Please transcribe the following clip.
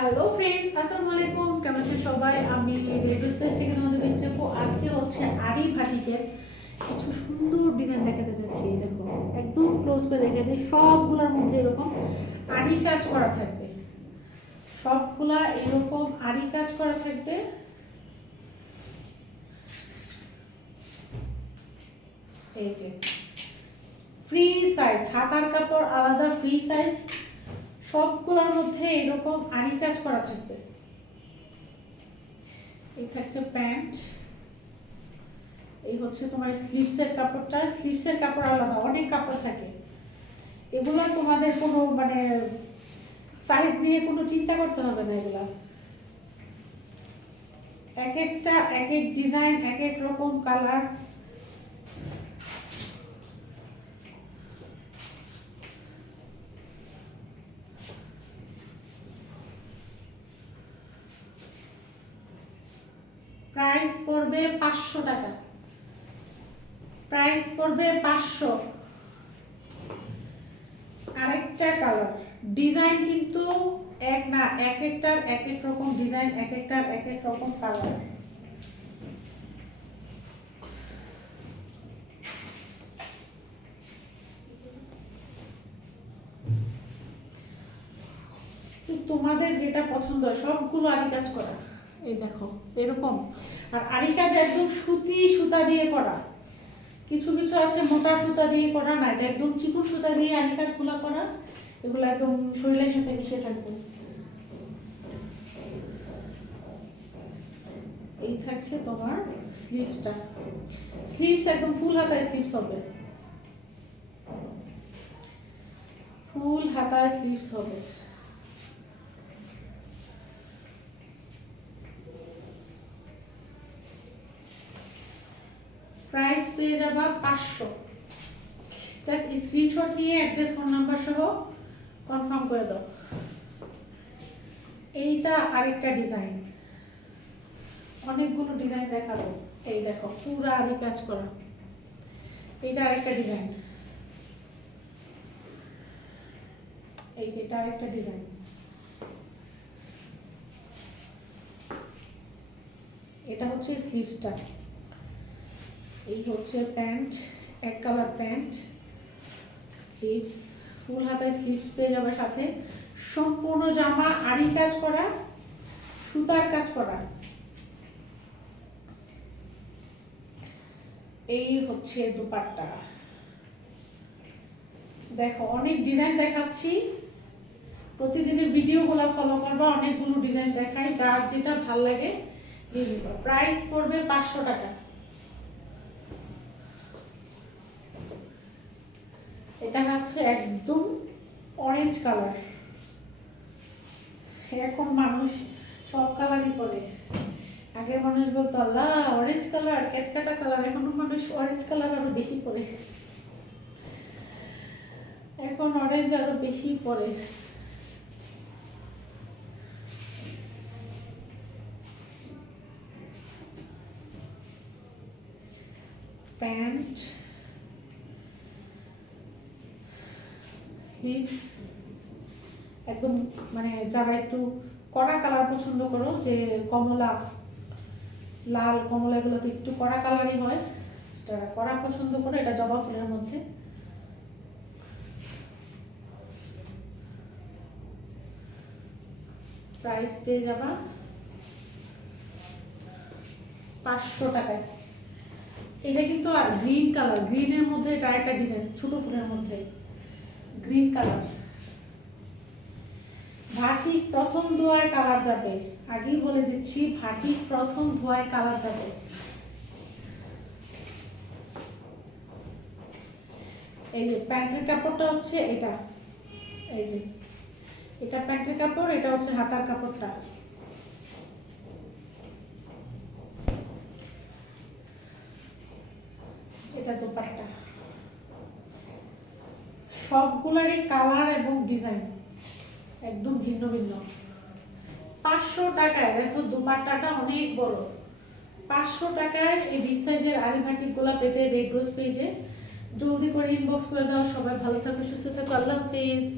Hello friends, আসসালামু আলাইকুম। কেমন আছেন সবাই? আমি রেডিও স্পেস থেকে নজর বিস্টেপো আজকে হচ্ছে আড়ি ভাটিকের কিছু সুন্দর ডিজাইন দেখাতে এই দেখো, একদম ক্লোজ করে দেখে দিই। সবগুলোর মধ্যে এরকম আড়ি কাজ করা থাকবে। সবগুলা এরকম আড়ি কাজ করা থাকবে। এই যে ফ্রি সাইজ হাতার কাপড় আলাদা ফ্রি সাইজ সবগুলোর মধ্যে এরকম আড়ি কাজ করা থাকবে। এই থাকছে প্যান্ট। এই হচ্ছে তোমার স্লিভসের কাপড়টা। স্লিভসের কাপড় আলাদা, অনেক কাপড় থাকে। এগুলো তোমাদের কোনো মানে সাইজ নিয়ে কোনো চিন্তা করতে হবে না এগুলা। এক একটা, এক এক ডিজাইন এক এক রকম কালার প্রাইস পড়বে পাঁচশো টাকা। প্রাইস পড়বে পাঁচশো। আরেকটা কালার। ডিজাইন কিন্তু এক না, এক একটার এক এক রকম ডিজাইন, এক একটার এক এক রকম কালার। তোমাদের যেটা পছন্দ হয়, সবগুলো আরি কাজ করা। এই দেখো, এরকম। আর আরি কাজ একদম সুতি সুতা দিয়ে করা, কিছু কিছু আছে মোটা সুতা দিয়ে করা, না, এটা একদম চিকুন সুতা দিয়ে আরি কাজগুলো করা, এগুলো একদম শরীরের সাথে মিশে থাকবে। এই থাকছে তোমার স্লিভসটা স্লিভস একদম ফুল হাতায় স্লিভস হবে। ফুল হাতায় স্লিভস হবে। প্রাইস পেয়ে যাবা পাঁচশো। জাস্ট স্ক্রিনশট নিয়ে অ্যাড্রেস ফোন নাম্বার সহ কনফার্ম করে দাও। এইটা আরেকটা ডিজাইন অনেকগুলো ডিজাইন দেখাবো। এই দেখো, পুরা আরি কাজ করা। এইটা আরেকটা ডিজাইন এই যে এটা আরেকটা ডিজাইন এটা হচ্ছে স্লিভসটা এই হচ্ছে প্যান্ট, এক কালার প্যান্ট। স্লিভস, ফুল হাতায় স্লিভস পেয়ে যাবে সাথে। সম্পূর্ণ জামা, আড়ি কাজ করা, সুতার কাজ করা। এই হচ্ছে দুপাট্টা। দেখো, অনেক ডিজাইন দেখাচ্ছি। প্রতিদিনের ভিডিওগুলো ফলো করবা, অনেকগুলো ডিজাইন দেখাই। যার যেটা ভালো লাগে প্রাইস পড়বে পাঁচশো টাকা। এটা হচ্ছে একদম অরেঞ্জ কালার এখন মানুষ সব কালারই পরে আগের মানুষ বলতো, আল্লাহ অরেঞ্জ কালার ক্যাটকাটা কালার এখন মানুষ অরেঞ্জ কালার আরও বেশি পরে। এখন অরেঞ্জ আরও বেশি পরে। প্যান্ট স্লিভস একদম মানে যারা একটু কড়া কালার পছন্দ করো, যে কমলা, লাল, কমলা এগুলো তো একটু কড়া কালারই হয়, যারা কড়া পছন্দ করো, এটা জবা ফুলের মধ্যে। প্রাইস পেয়ে যাবা পাঁচশো টাকায়। এটা কিন্তু আর গ্রিন কালার গ্রিনের মধ্যে এটা একটা ডিজাইন ছোট ফুলের মধ্যে। গ্রিন কালার ভাটি প্রথম ধোয়ায় কালার যাবে। আগেই বলে দিচ্ছি ভাটি প্রথম ধোয়ায় কালার যাবে। এই যে প্যান্টের কাপড়টা হচ্ছে এটা। এই যে। এটা প্যান্টের কাপড়, এটা হচ্ছে হাতার কাপড়টা এটা দোপাট্টা সবগুলারই কালার এবং ডিজাইন একদম ভিন্ন ভিন্ন। পাঁচশো টাকায়, দেখো দুপাট্টাটা অনেক বড়। পাঁচশো টাকায় এই বিগ সাইজের আরিভাটিকগুলো পেতে রেড রোজ পেজে জলদি করে ইনবক্স করে দাও, সবাই ভালো থাকো, সুস্থ থাকো, আল্লাহ হাফিজ।